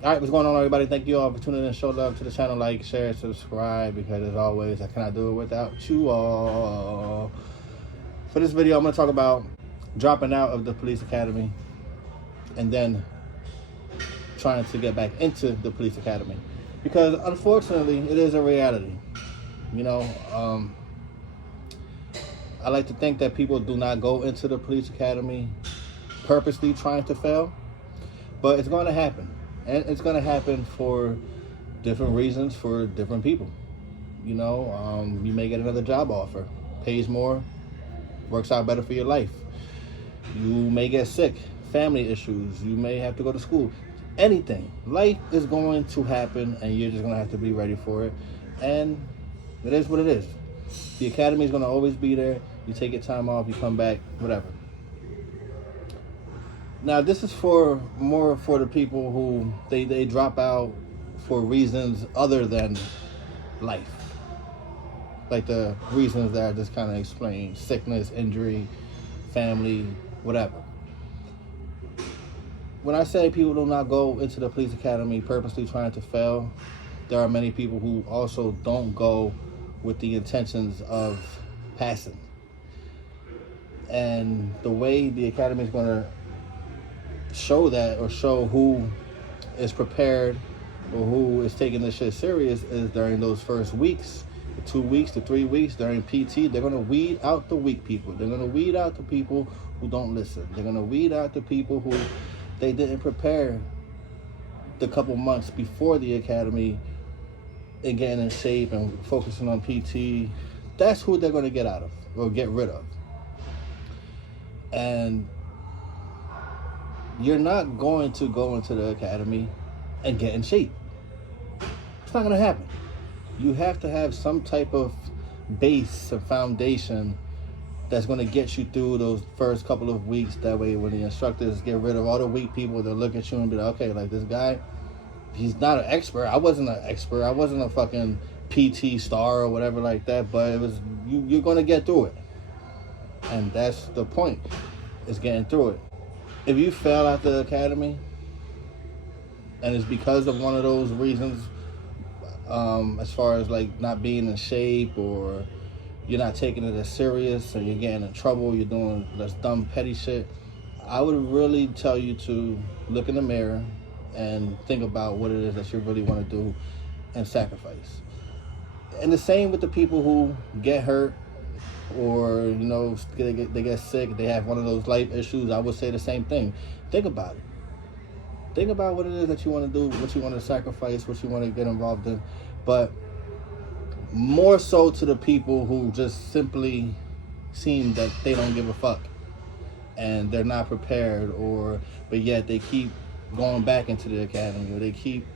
All right, what's going on, everybody? Thank you all for tuning in and show love to the channel. Like, share, subscribe, because as always, I cannot do it without you all. For this video, I'm going to talk about dropping out of the police academy and then trying to get back into the police academy. Because unfortunately, it is a reality. You know, I like to think that people do not go into the police academy purposely trying to fail, but it's going to happen. And it's going to happen for different reasons for different people. You know, you may get another job offer, pays more, works out better for your life. You may get sick, family issues, you may have to go to school. Anything. Life is going to happen, and you're just going to have to be ready for it. And it is what it is. The academy is going to always be there. You take your time off, you come back, whatever. Now, this is more for the people who they drop out for reasons other than life. Like the reasons that I just kind of explained: sickness, injury, family, whatever. When I say people do not go into the police academy purposely trying to fail, there are many people who also don't go with the intentions of passing. And the way the academy is going to show that, or show who is prepared or who is taking this shit serious, is during those first weeks, the 2 weeks to 3 weeks during PT. They're going to weed out the weak people. They're going to weed out the people who don't listen. They're going to weed out the people who they didn't prepare the couple months before the academy and getting in shape and focusing on PT. That's who they're going to get out of or get rid of. And you're not going to go into the academy and get in shape. It's not going to happen. You have to have some type of base, a foundation that's going to get you through those first couple of weeks. That way, when the instructors get rid of all the weak people, they'll look at you and be like, okay, like this guy, he's not an expert. I wasn't an expert. I wasn't a fucking PT star or whatever like that, but it was, you're going to get through it. And that's the point, is getting through it. If you fail at the academy and it's because of one of those reasons, as far as like not being in shape, or you're not taking it as serious and you're getting in trouble, you're doing this dumb petty shit, I would really tell you to look in the mirror and think about what it is that you really want to do and sacrifice. And the same with the people who get hurt, or you know, they get sick, they have one of those life issues. I would say the same thing. Think about it. Think about what it is that you want to do, what you want to sacrifice, what you want to get involved in. But more so to the people who just simply seem that they don't give a fuck and they're not prepared, but yet they keep going back into the academy, or they keep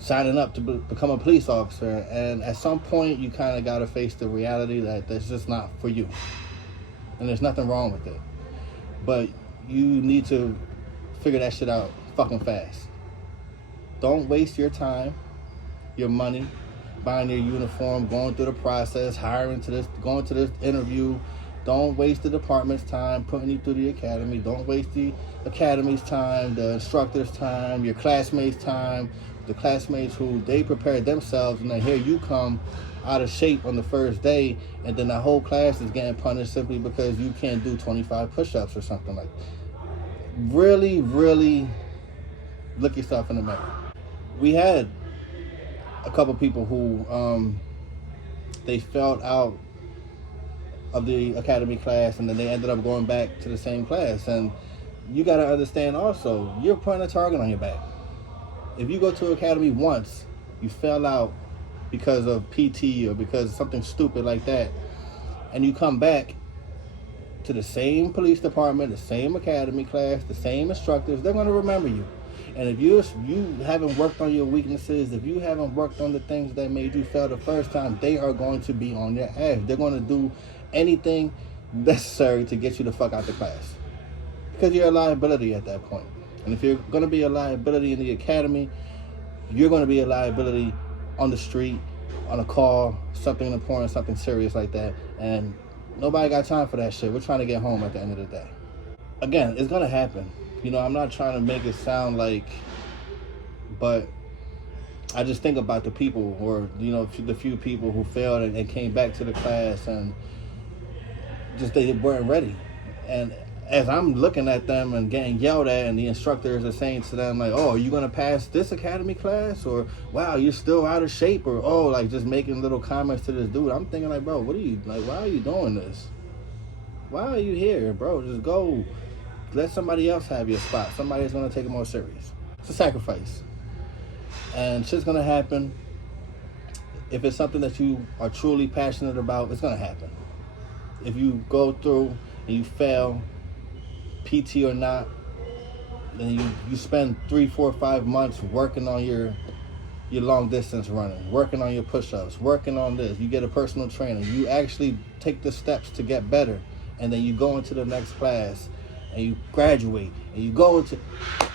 signing up to become a police officer. And at some point, you kind of got to face the reality that that's just not for you. And there's nothing wrong with it. But you need to figure that shit out fucking fast. Don't waste your time, your money, buying your uniform, going through the process, going to this interview. Don't waste the department's time putting you through the academy. Don't waste the academy's time, the instructor's time, your classmates' time, the classmates who they prepared themselves, and then here you come out of shape on the first day, and then the whole class is getting punished simply because you can't do 25 push-ups or something like that. Really, really look yourself in the mirror. We had a couple people who they fell out of the academy class, and then they ended up going back to the same class. And you got to understand also, you're putting a target on your back. If you go to academy once, you fell out because of PT or because of something stupid like that, and you come back to the same police department, the same academy class, the same instructors, they're going to remember you. And if you haven't worked on your weaknesses, if you haven't worked on the things that made you fail the first time, they are going to be on your ass. They're going to do anything necessary to get you the fuck out the class, because you're a liability at that point. And if you're going to be a liability in the academy, you're going to be a liability on the street, on a call, something important, something serious like that. And nobody got time for that shit. We're trying to get home at the end of the day. Again, it's going to happen. You know, I'm not trying to make it sound like But I just think about the people, or the few people who failed and came back to the class and just they weren't ready. And as I'm looking at them and getting yelled at, and the instructors are saying to them like, "Oh, are you gonna pass this academy class?" Or, "Wow, you're still out of shape," or, "Oh," like just making little comments to this dude. I'm thinking like, bro, what are you like? Why are you doing this? Why are you here, bro? Just go. Let somebody else have your spot. Somebody's gonna take it more serious. It's a sacrifice. And shit's gonna happen. If it's something that you are truly passionate about, it's gonna happen. If you go through and you fail, PT or not, then you spend 3, 4, 5 months working on your long distance running, working on your push-ups, working on this. You get a personal trainer. You actually take the steps to get better, and then you go into the next class and you graduate and you go into.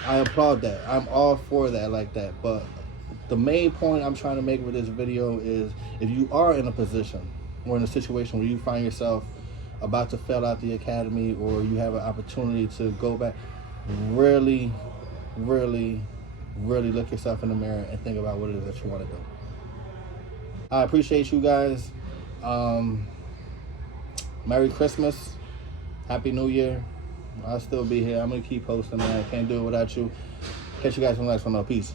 I applaud that. I'm all for that like that. But the main point I'm trying to make with this video is, if you are in a position or in a situation where you find yourself about to fail out the academy, or you have an opportunity to go back, really, really, really look yourself in the mirror and think about what it is that you want to do. I appreciate you guys. Merry Christmas. Happy New Year. I'll still be here. I'm going to keep posting, man. I can't do it without you. Catch you guys on the next one, though. Peace.